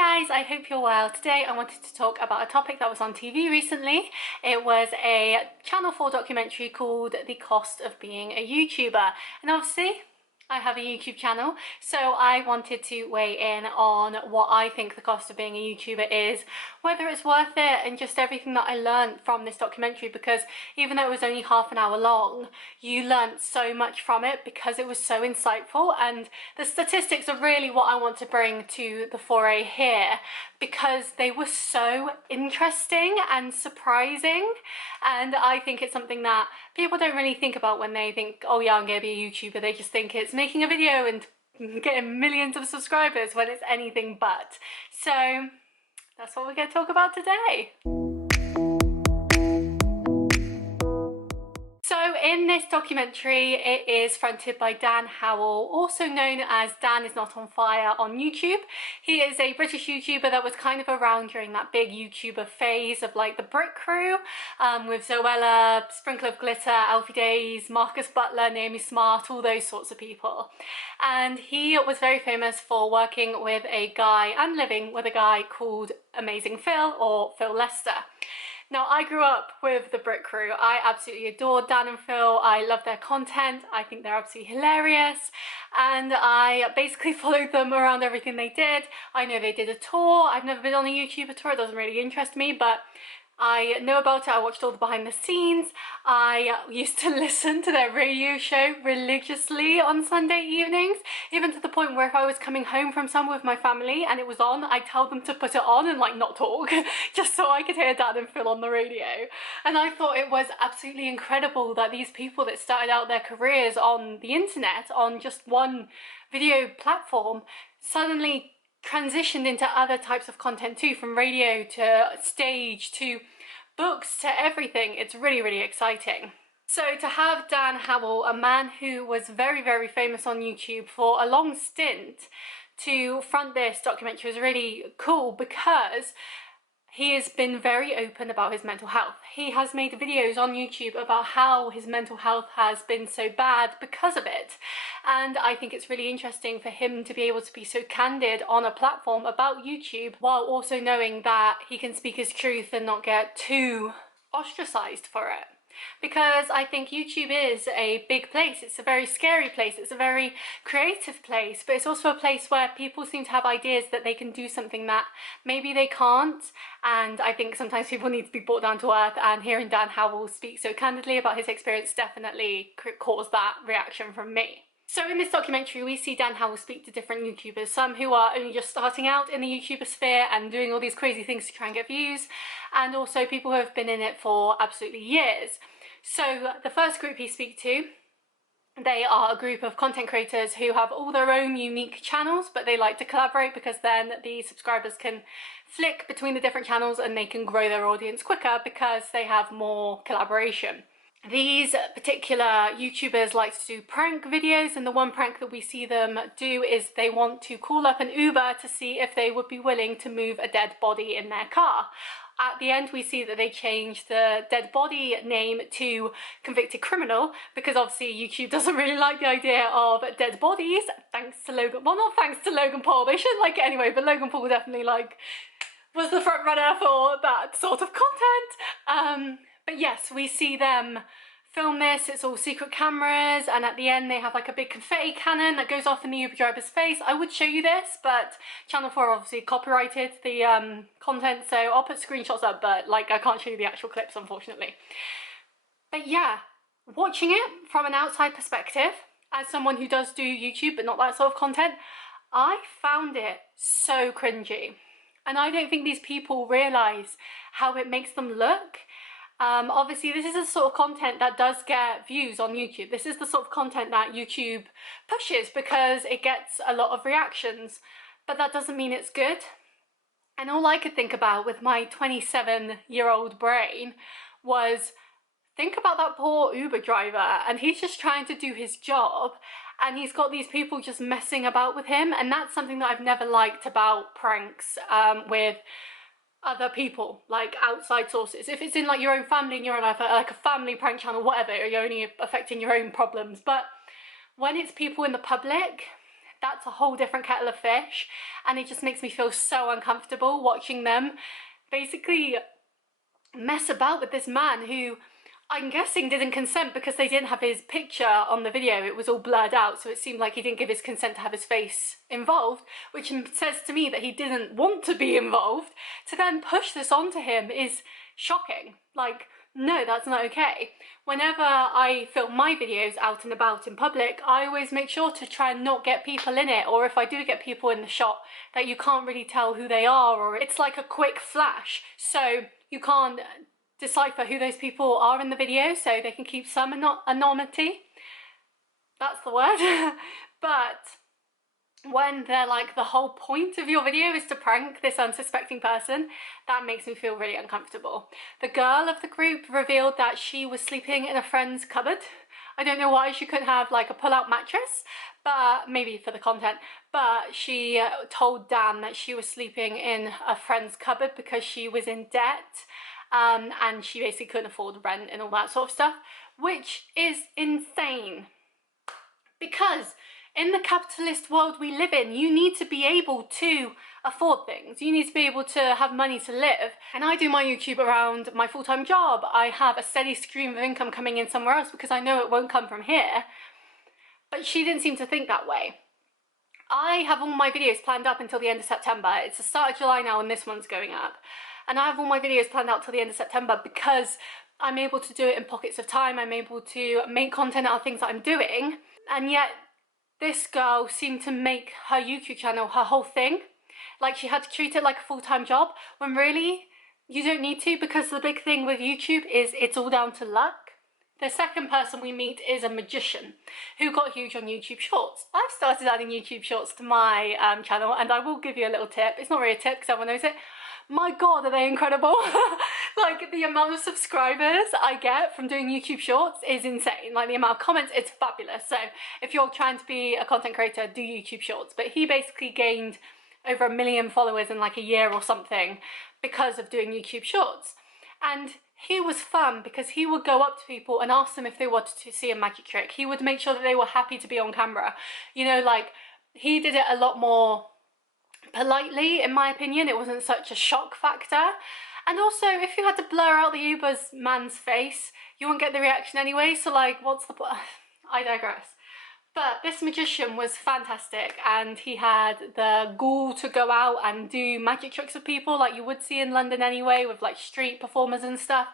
Hi guys, I hope you're well. Today I wanted to talk about a topic that was on TV recently. It was a Channel 4 documentary called The Cost of Being a YouTuber. And obviously, I have a YouTube channel, so I wanted to weigh in on what I think the cost of being a YouTuber is, whether it's worth it, and just everything that I learned from this documentary, because even though it was only half an hour long, you learned so much from it because it was so insightful, and the statistics are really what I want to bring to the foray here because they were so interesting and surprising, and I think it's something that people don't really think about when they think, oh yeah, I'm gonna be a YouTuber. They just think it's making a video and getting millions of subscribers, when it's anything but. So that's what we're going to talk about today. So in this documentary, it is fronted by Dan Howell, also known as Dan Is Not On Fire on YouTube. He is a British YouTuber that was kind of around during that big YouTuber phase of like the Brit Crew, with Zoella, Sprinkle of Glitter, Alfie Days, Marcus Butler, Naomi Smart, all those sorts of people. And he was very famous for working with a guy and living with a guy called Amazing Phil, or Phil Lester. Now, I grew up with the Brit Crew. I absolutely adore Dan and Phil. I love their content. I think they're absolutely hilarious. And I basically followed them around everything they did. I know they did a tour. I've never been on a YouTuber tour. It doesn't really interest me, but I know about it. I watched all the behind the scenes. I used to listen to their radio show religiously on Sunday evenings, even to the point where if I was coming home from somewhere with my family and it was on, I'd tell them to put it on and like not talk, just so I could hear Dan and Phil on the radio. And I thought it was absolutely incredible that these people that started out their careers on the internet, on just one video platform, suddenly transitioned into other types of content too, from radio to stage to books to everything. It's really, really exciting. So to have Dan Howell, a man who was very, very famous on YouTube for a long stint, to front this documentary was really cool because he has been very open about his mental health. He has made videos on YouTube about how his mental health has been so bad because of it. And I think it's really interesting for him to be able to be so candid on a platform about YouTube, while also knowing that he can speak his truth and not get too ostracized for it. Because I think YouTube is a big place. It's a very scary place. It's a very creative place, but it's also a place where people seem to have ideas that they can do something that maybe they can't. And I think sometimes people need to be brought down to earth, and hearing Dan Howell speak so candidly about his experience definitely caused that reaction from me. So in this documentary, we see Dan Howell speak to different YouTubers, some who are only just starting out in the YouTuber sphere and doing all these crazy things to try and get views, and also people who have been in it for absolutely years. So the first group he speaks to, they are a group of content creators who have all their own unique channels, but they like to collaborate because then the subscribers can flick between the different channels and they can grow their audience quicker because they have more collaboration. These particular YouTubers like to do prank videos, and the one prank that we see them do is they want to call up an Uber to see if they would be willing to move a dead body in their car. At the end, we see that they changed the dead body name to convicted criminal, because obviously YouTube doesn't really like the idea of dead bodies, thanks to Logan, well, not thanks to Logan Paul, they shouldn't like it anyway, but Logan Paul definitely was the front runner for that sort of content. But yes, we see them film this. It's all secret cameras, and at the end they have like a big confetti cannon that goes off in the Uber driver's face. I would show you this, but Channel 4 obviously copyrighted the content, so I'll put screenshots up, but like I can't show you the actual clips, unfortunately. But yeah, watching it from an outside perspective, as someone who does do YouTube but not that sort of content, I found it so cringy. And I don't think these people realise how it makes them look. Obviously this is the sort of content that does get views on YouTube. This is the sort of content that YouTube pushes because it gets a lot of reactions, but that doesn't mean it's good. And all I could think about with my 27-year-old brain was, think about that poor Uber driver, and he's just trying to do his job, and he's got these people just messing about with him. And that's something that I've never liked about pranks with other people, like outside sources. If it's in like your own family and you're on like a family prank channel, whatever, you're only affecting your own problems. But when it's people in the public, that's a whole different kettle of fish, and it just makes me feel so uncomfortable watching them basically mess about with this man who I'm guessing didn't consent because they didn't have his picture on the video. It was all blurred out, so it seemed like he didn't give his consent to have his face involved, which says to me that he didn't want to be involved. To then push this onto him is shocking. Like, no, that's not okay. Whenever I film my videos out and about in public, I always make sure to try and not get people in it, or if I do get people in the shot, that you can't really tell who they are, or it's like a quick flash, so you can't decipher who those people are in the video, so they can keep some anonymity. That's the word. But when they're like, the whole point of your video is to prank this unsuspecting person, that makes me feel really uncomfortable. The girl of the group revealed that she was sleeping in a friend's cupboard. I don't know why she couldn't have like a pull-out mattress, but maybe for the content, but she told Dan that she was sleeping in a friend's cupboard because she was in debt, and she basically couldn't afford rent and all that sort of stuff, which is insane. Because in the capitalist world we live in, you need to be able to afford things. You need to be able to have money to live. And I do my YouTube around my full-time job. I have a steady stream of income coming in somewhere else because I know it won't come from here. But she didn't seem to think that way. I have all my videos planned up until the end of September. It's the start of July now and this one's going up. And I have all my videos planned out till the end of September because I'm able to do it in pockets of time. I'm able to make content out of things that I'm doing. And yet this girl seemed to make her YouTube channel her whole thing. Like she had to treat it like a full-time job, when really you don't need to, because the big thing with YouTube is it's all down to luck. The second person we meet is a magician who got huge on YouTube Shorts. I've started adding YouTube Shorts to my channel, and I will give you a little tip. It's not really a tip because everyone knows it. My God, are they incredible? Like, the amount of subscribers I get from doing YouTube Shorts is insane. Like, the amount of comments, it's fabulous. So if you're trying to be a content creator, do YouTube Shorts. But he basically gained over 1 million followers in like a year or something because of doing YouTube Shorts. And he was fun because he would go up to people and ask them if they wanted to see a magic trick. He would make sure that they were happy to be on camera. You know, like, he did it a lot more politely, in my opinion. It wasn't such a shock factor. And also, if you had to blur out the Uber's man's face, you wouldn't get the reaction anyway, so like, what's the point? I digress. But this magician was fantastic, and he had the gall to go out and do magic tricks with people like you would see in London anyway, with like street performers and stuff.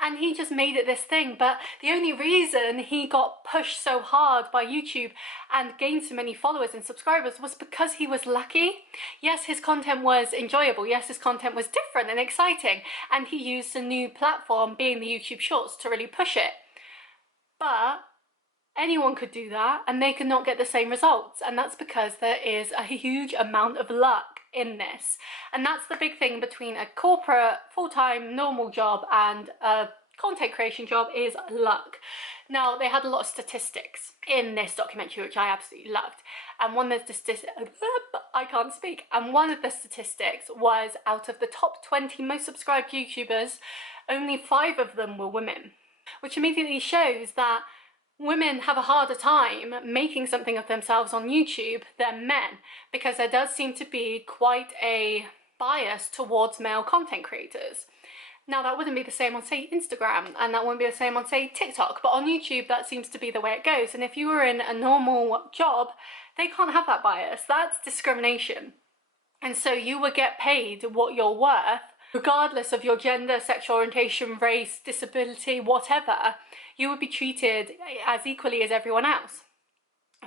And he just made it this thing. But the only reason he got pushed so hard by YouTube and gained so many followers and subscribers was because he was lucky. Yes, his content was enjoyable. Yes, his content was different and exciting. And he used a new platform, being the YouTube Shorts, to really push it. But anyone could do that and they could not get the same results. And that's because there is a huge amount of luck in this. And that's the big thing between a corporate full-time normal job and a content creation job, is luck. Now, they had a lot of statistics in this documentary, which I absolutely loved. And one of the statistics, I can't speak. And one of the statistics was, out of the top 20 most subscribed YouTubers, only 5 of them were women, which immediately shows that women have a harder time making something of themselves on YouTube than men, because there does seem to be quite a bias towards male content creators. Now, that wouldn't be the same on, say, Instagram, and that wouldn't be the same on, say, TikTok, but on YouTube that seems to be the way it goes. And if you were in a normal job, they can't have that bias. That's discrimination. And so you would get paid what you're worth, regardless of your gender, sexual orientation, race, disability, whatever. You would be treated as equally as everyone else.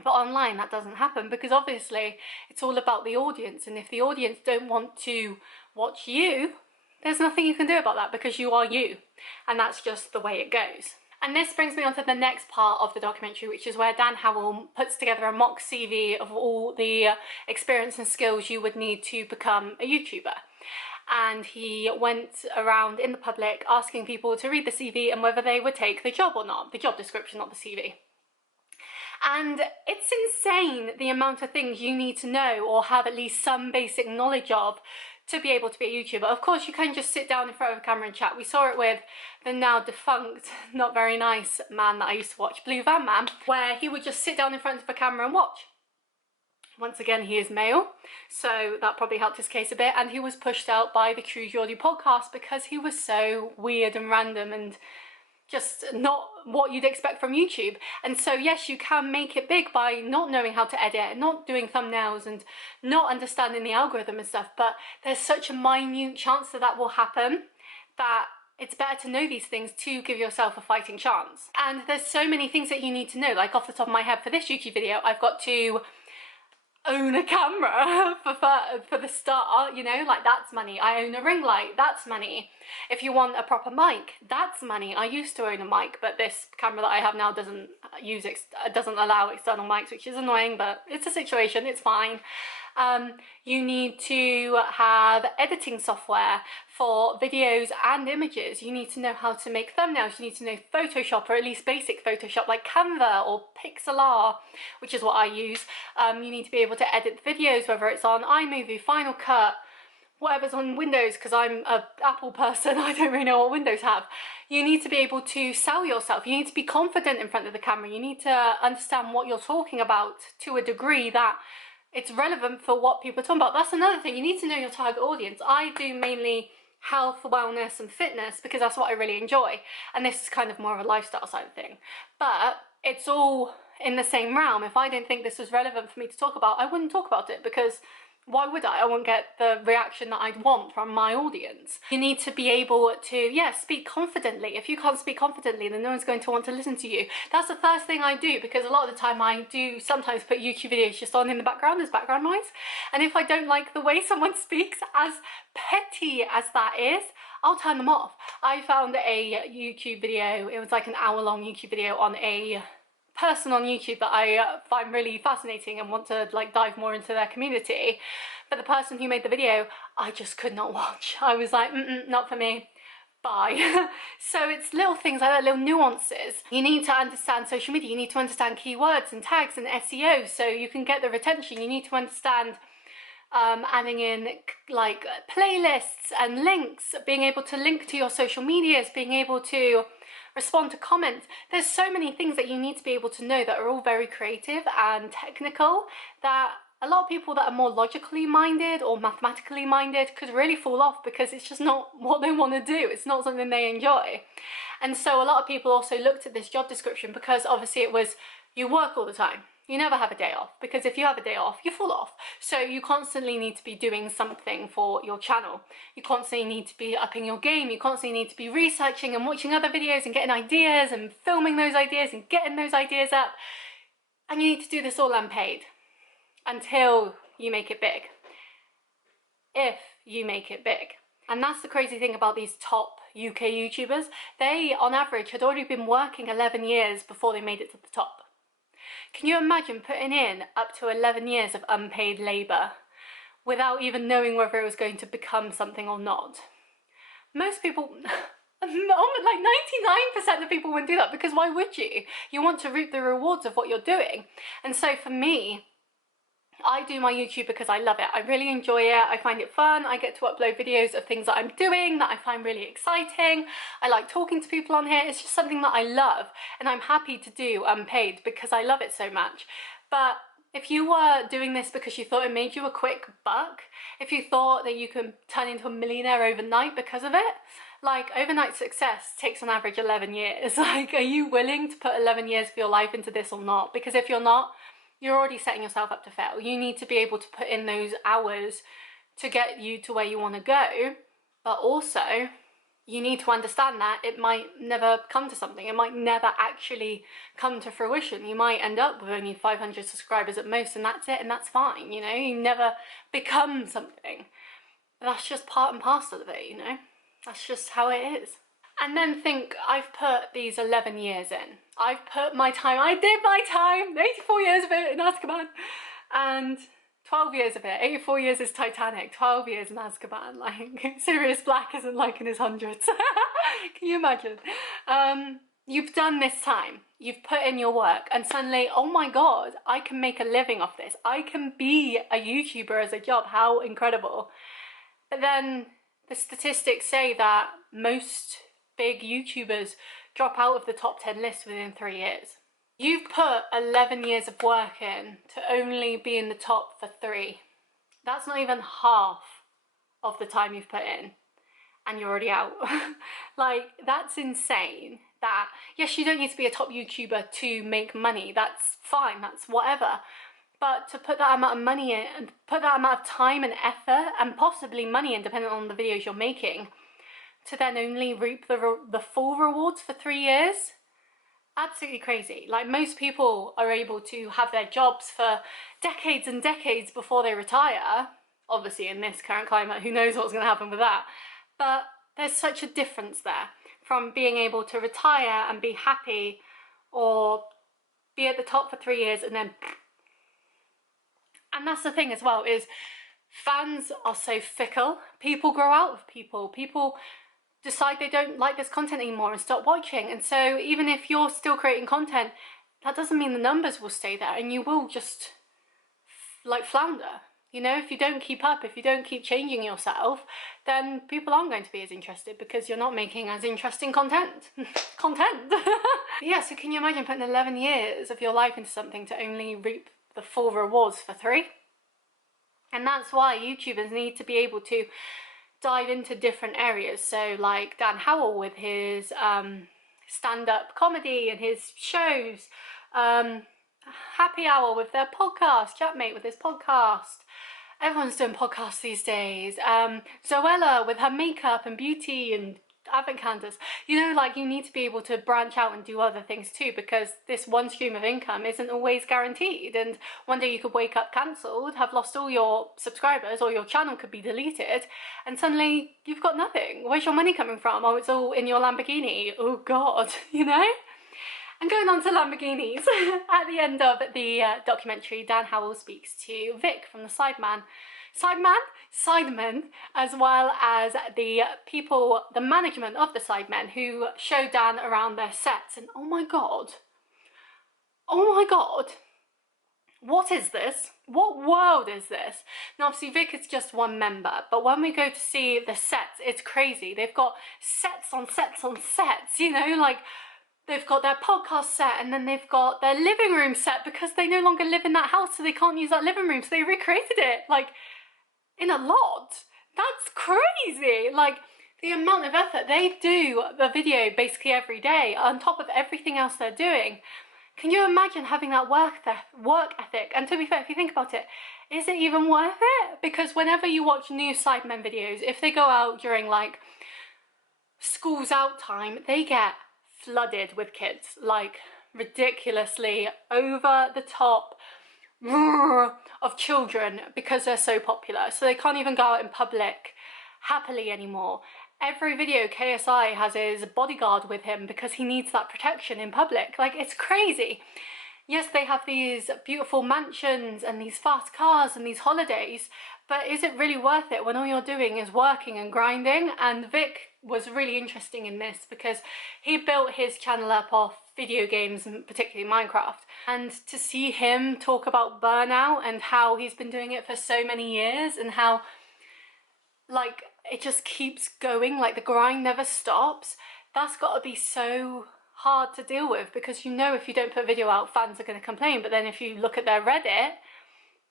But online that doesn't happen, because obviously it's all about the audience, and if the audience don't want to watch you, there's nothing you can do about that, because you are you, and that's just the way it goes. And this brings me on to the next part of the documentary, which is where Dan Howell puts together a mock CV of all the experience and skills you would need to become a YouTuber. And he went around in the public asking people to read the CV and whether they would take the job or not, the job description, not the CV. And it's insane the amount of things you need to know or have at least some basic knowledge of to be able to be a YouTuber. Of course, you can just sit down in front of a camera and chat. We saw it with the now defunct, not very nice man that I used to watch, Blue Van Man, where he would just sit down in front of a camera and watch. Once again, he is male, so that probably helped his case a bit, and he was pushed out by the True Geordie podcast because he was so weird and random and just not what you'd expect from YouTube. And so yes, you can make it big by not knowing how to edit and not doing thumbnails and not understanding the algorithm and stuff, but there's such a minute chance that that will happen that it's better to know these things to give yourself a fighting chance. And there's so many things that you need to know. Like off the top of my head for this YouTube video, I've got to own a camera for the start, you know, like that's money. I own a ring light, that's money. If you want a proper mic, that's money. I used to own a mic, but this camera that I have now doesn't allow external mics, which is annoying, but it's a situation, it's fine. You need to have editing software for videos and images. You need to know how to make thumbnails. You need to know Photoshop, or at least basic Photoshop like Canva or Pixlr, which is what I use. You need to be able to edit videos, whether it's on iMovie, Final Cut, whatever's on Windows, because I'm an Apple person, I don't really know what Windows have. You need to be able to sell yourself. You need to be confident in front of the camera. You need to understand what you're talking about to a degree that it's relevant for what people are talking about. That's another thing. You need to know your target audience. I do mainly health, wellness and fitness because that's what I really enjoy. And this is kind of more of a lifestyle side of thing. But it's all in the same realm. If I didn't think this was relevant for me to talk about, I wouldn't talk about it, because why would I? I won't get the reaction that I'd want from my audience. You need to be able to, yeah, speak confidently. If you can't speak confidently, then no one's going to want to listen to you. That's the first thing I do, because a lot of the time I do sometimes put YouTube videos just on in the background as background noise. And if I don't like the way someone speaks, as petty as that is, I'll turn them off. I found a YouTube video, it was like an hour-long YouTube video on a person on YouTube that I find really fascinating and want to like dive more into their community, but the person who made the video I just could not watch. I was like, not for me, bye. So it's little things like that, little nuances. You need to understand social media, you need to understand keywords and tags and SEO so you can get the retention. You need to understand adding in like playlists and links, being able to link to your social medias, being able to respond to comments. There's so many things that you need to be able to know that are all very creative and technical, that a lot of people that are more logically minded or mathematically minded could really fall off, because it's just not what they want to do. It's not something they enjoy. And so a lot of people also looked at this job description because obviously it was, you work all the time. You never have a day off, because if you have a day off, you fall off. So you constantly need to be doing something for your channel. You constantly need to be upping your game. You constantly need to be researching and watching other videos and getting ideas and filming those ideas and getting those ideas up. And you need to do this all unpaid until you make it big. If you make it big. And that's the crazy thing about these top UK YouTubers. They, on average, had already been working 11 years before they made it to the top. Can you imagine putting in up to 11 years of unpaid labour without even knowing whether it was going to become something or not? Most people, like 99% of people wouldn't do that, because why would you? You want to reap the rewards of what you're doing. And so for me, I do my YouTube because I love it. I really enjoy it. I find it fun. I get to upload videos of things that I'm doing that I find really exciting. I like talking to people on here. It's just something that I love, and I'm happy to do unpaid because I love it so much. But if you were doing this because you thought it made you a quick buck, if you thought that you could turn into a millionaire overnight because of it, like, overnight success takes on average 11 years. Like, are you willing to put 11 years of your life into this or not? Because if you're not, you're already setting yourself up to fail. You need to be able to put in those hours to get you to where you want to go, but also you need to understand that it might never come to something. It might never actually come to fruition. You might end up with only 500 subscribers at most, and that's it, and that's fine, you know? You never become something. That's just part and parcel of it, you know? That's just how it is. And then think, I've put these 11 years in. I've put my time, I did my time, 84 years of it in Azkaban, and 12 years of it. 84 years is Titanic, 12 years in Azkaban. Like, Sirius Black isn't like in his hundreds. Can you imagine? You've done this time, you've put in your work, and suddenly, oh my god, I can make a living off this. I can be a YouTuber as a job. How incredible. But then the statistics say that most big YouTubers drop out of the top 10 list within 3 years. You've put 11 years of work in to only be in the top for 3. That's not even half of the time you've put in, and you're already out. Like, that's insane. That, yes, you don't need to be a top YouTuber to make money. That's fine, that's whatever. But to put that amount of money in, and put that amount of time and effort, and possibly money in, depending on the videos you're making, to then only reap the full rewards for 3 years, absolutely crazy. Like, most people are able to have their jobs for decades and decades before they retire. Obviously, in this current climate, who knows what's going to happen with that. But there's such a difference there from being able to retire and be happy, or be at the top for 3 years and then... And that's the thing as well, is fans are so fickle. People grow out of people. People decide they don't like this content anymore and stop watching. And so even if you're still creating content, that doesn't mean the numbers will stay there, and you will just like flounder. You know, if you don't keep up, if you don't keep changing yourself, then people aren't going to be as interested because you're not making as interesting content. Yeah, so can you imagine putting 11 years of your life into something to only reap the full rewards for 3? And that's why YouTubers need to be able to dive into different areas. So like Dan Howell with his stand-up comedy and his shows, Happy Hour with their podcast, Chatmate with his podcast. Everyone's doing podcasts these days. Zoella with her makeup and beauty and advent calendars. You know, like, you need to be able to branch out and do other things too, because this one stream of income isn't always guaranteed, and one day you could wake up cancelled, have lost all your subscribers, or your channel could be deleted, and suddenly you've got nothing. Where's your money coming from? Oh, it's all in your Lamborghini. Oh god, you know? And going on to Lamborghinis, at the end of the documentary, Dan Howell speaks to Vic from the Sidemen, as well as the people, the management of the Sidemen, who show Dan around their sets. And oh my god, what is this? What world is this? Now obviously Vic is just one member, but when we go to see the sets, it's crazy. They've got sets on sets on sets, you know, like, they've got their podcast set, and then they've got their living room set because they no longer live in that house, so they can't use that living room, so they recreated it, like, in a lot. That's crazy. Like, the amount of effort they do a video basically every day on top of everything else they're doing. Can you imagine having that work ethic? And to be fair, if you think about it, is it even worth it? Because whenever you watch new Sidemen videos, if they go out during like school's out time, they get flooded with kids, like ridiculously over the top of children, because they're so popular. So they can't even go out in public happily anymore. Every video KSI has his bodyguard with him because he needs that protection in public. Like, it's crazy. Yes, they have these beautiful mansions and these fast cars and these holidays, but is it really worth it when all you're doing is working and grinding? And Vic was really interesting in this because he built his channel up off video games, and particularly Minecraft. And to see him talk about burnout and how he's been doing it for so many years, and how, like, it just keeps going, like the grind never stops, that's got to be so hard to deal with, because you know if you don't put a video out, fans are going to complain. But then if you look at their Reddit,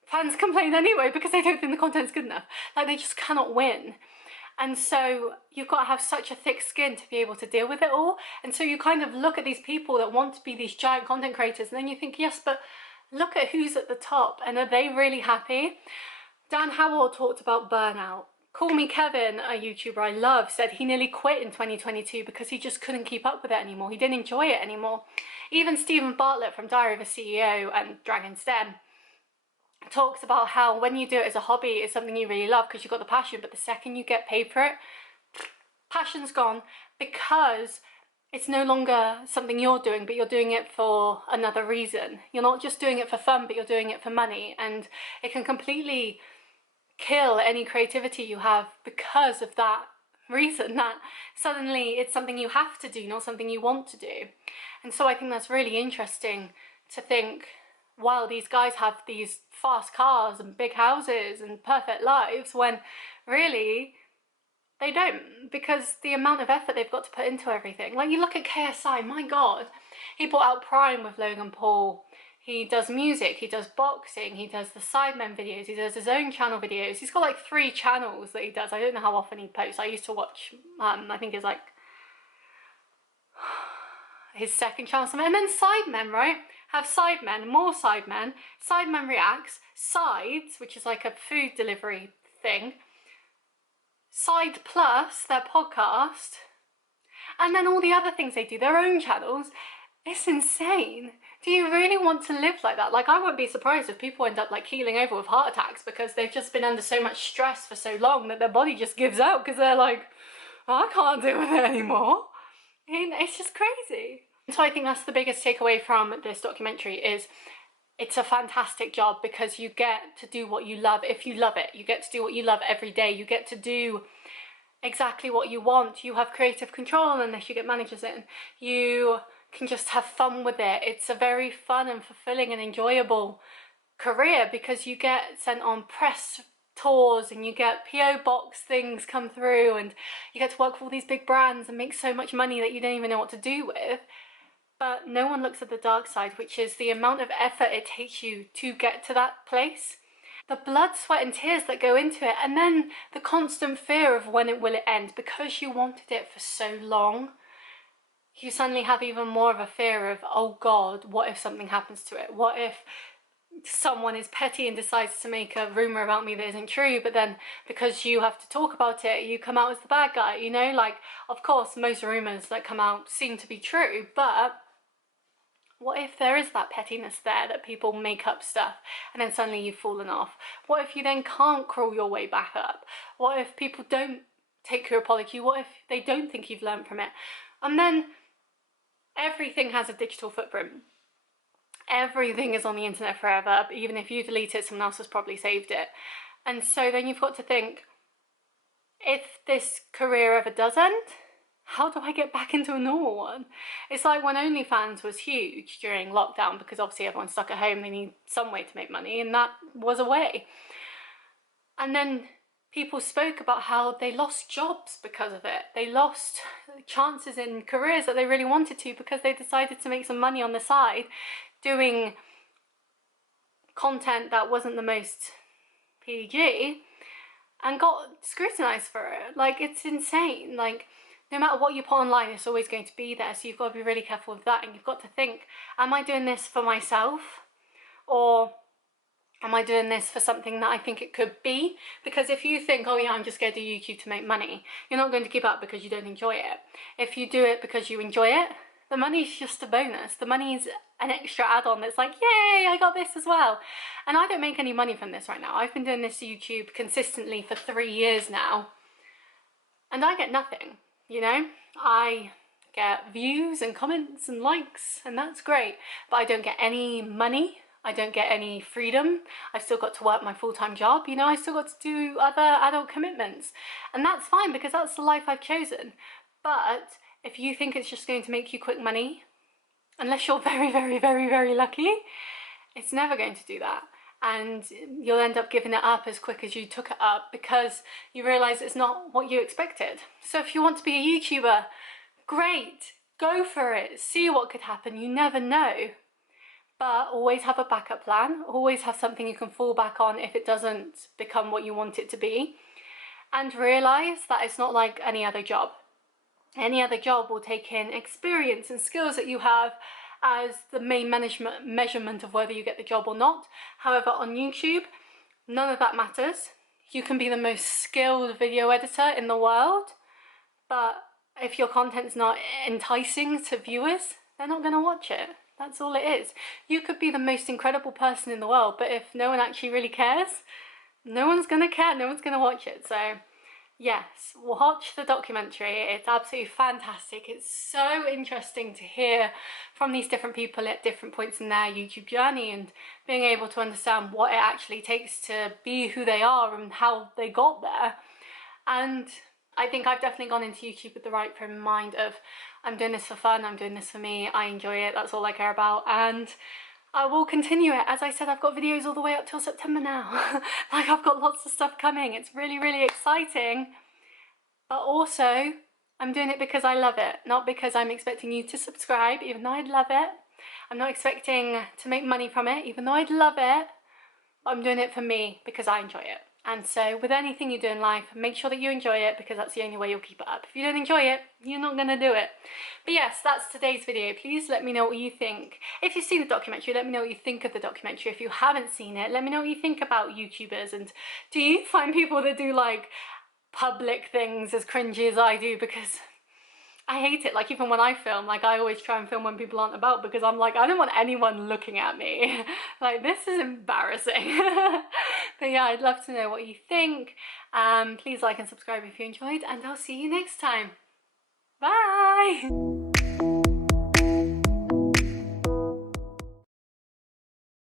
fans complain anyway because they don't think the content's good enough. Like, they just cannot win. And so you've got to have such a thick skin to be able to deal with it all. And so you kind of look at these people that want to be these giant content creators, and then you think, yes, but look at who's at the top, and are they really happy? Dan Howell talked about burnout. Call Me Kevin, a YouTuber I love, said he nearly quit in 2022 because he just couldn't keep up with it anymore. He didn't enjoy it anymore. Even Stephen Bartlett from Diary of a CEO and Dragon's Den talks about how when you do it as a hobby, it's something you really love because you've got the passion, but the second you get paid for it, passion's gone, because it's no longer something you're doing, but you're doing it for another reason. You're not just doing it for fun, but you're doing it for money, and it can completely kill any creativity you have because of that reason, that suddenly it's something you have to do, not something you want to do. And so I think that's really interesting to think, wow, these guys have these fast cars and big houses and perfect lives, when really They don't, because the amount of effort they've got to put into everything. Like, you look at KSI, my God, he brought out Prime with Logan Paul. He does music, he does boxing, he does the Sidemen videos, he does his own channel videos. He's got like 3 channels that he does. I don't know how often he posts. I used to watch, I think it's like his second channel, something. And then Sidemen, right? Have Sidemen, more Sidemen. Sidemen Reacts, Sides, which is like a food delivery thing. Side Plus, their podcast. And then all the other things they do, their own channels. It's insane. Do you really want to live like that? Like, I wouldn't be surprised if people end up like keeling over with heart attacks because they've just been under so much stress for so long that their body just gives out because they're like, I can't deal with it anymore. It's just crazy. So I think that's the biggest takeaway from this documentary is it's a fantastic job because you get to do what you love if you love it. You get to do what you love every day. You get to do exactly what you want. You have creative control unless you get managers in. You can just have fun with it. It's a very fun and fulfilling and enjoyable career because you get sent on press tours and you get PO box things come through and you get to work for all these big brands and make so much money that you don't even know what to do with. But no one looks at the dark side, which is the amount of effort it takes you to get to that place. The blood, sweat and tears that go into it, and then the constant fear of when will it end because you wanted it for so long. You suddenly have even more of a fear of, oh God, what if something happens to it? What if someone is petty and decides to make a rumour about me that isn't true, but then because you have to talk about it, you come out as the bad guy, you know? Like, of course, most rumours that come out seem to be true, but what if there is that pettiness there that people make up stuff and then suddenly you've fallen off? What if you then can't crawl your way back up? What if people don't take your apology? What if they don't think you've learned from it? And then everything has a digital footprint. Everything is on the internet forever. Even if you delete it, someone else has probably saved it. And so then you've got to think, if this career ever does end, how do I get back into a normal one? It's like when OnlyFans was huge during lockdown because obviously everyone's stuck at home, they need some way to make money, and that was a way. And then people spoke about how they lost jobs because of it. They lost chances in careers that they really wanted to because they decided to make some money on the side doing content that wasn't the most PG and got scrutinized for it. Like, it's insane. Like, no matter what you put online, it's always going to be there. So you've got to be really careful with that. And you've got to think, am I doing this for myself? Or am I doing this for something that I think it could be? Because if you think, oh yeah, I'm just going to do YouTube to make money, you're not going to give up because you don't enjoy it. If you do it because you enjoy it, the money's just a bonus. The money's an extra add-on that's like, yay, I got this as well. And I don't make any money from this right now. I've been doing this YouTube consistently for 3 years now. And I get nothing, you know? I get views and comments and likes, and that's great. But I don't get any money. I don't get any freedom. I've still got to work my full-time job, you know, I still got to do other adult commitments. And that's fine because that's the life I've chosen. But if you think it's just going to make you quick money, unless you're very, very, very, very lucky, it's never going to do that. And you'll end up giving it up as quick as you took it up because you realise it's not what you expected. So if you want to be a YouTuber, great, go for it, see what could happen, you never know. But always have a backup plan, always have something you can fall back on if it doesn't become what you want it to be. And realise that it's not like any other job. Any other job will take in experience and skills that you have as the main measurement of whether you get the job or not. However, on YouTube, none of that matters. You can be the most skilled video editor in the world, but if your content's not enticing to viewers, they're not going to watch it. That's all it is. You could be the most incredible person in the world, but if no one actually really cares, no one's going to care, no one's going to watch it. So yes, watch the documentary. It's absolutely fantastic. It's so interesting to hear from these different people at different points in their YouTube journey and being able to understand what it actually takes to be who they are and how they got there. And I think I've definitely gone into YouTube with the right frame of mind of, I'm doing this for fun, I'm doing this for me, I enjoy it, that's all I care about, and I will continue it. As I said, I've got videos all the way up till September now. Like, I've got lots of stuff coming. It's really, really exciting. but also I'm doing it because I love it, not because I'm expecting you to subscribe, even though I'd love it. I'm not expecting to make money from it, even though I'd love it. But I'm doing it for me because I enjoy it. And so with anything you do in life, make sure that you enjoy it, because that's the only way you'll keep it up. If you don't enjoy it, you're not going to do it. But yes, that's today's video. Please let me know what you think. If you've seen the documentary, let me know what you think of the documentary. If you haven't seen it, let me know what you think about YouTubers. And do you find people that do like public things as cringy as I do? Because I hate it. Like, even when I film, like, I always try and film when people aren't about, because I'm like, I don't want anyone looking at me. Like, this is embarrassing. But yeah, I'd love to know what you think. Please like and subscribe if you enjoyed, and I'll see you next time. Bye!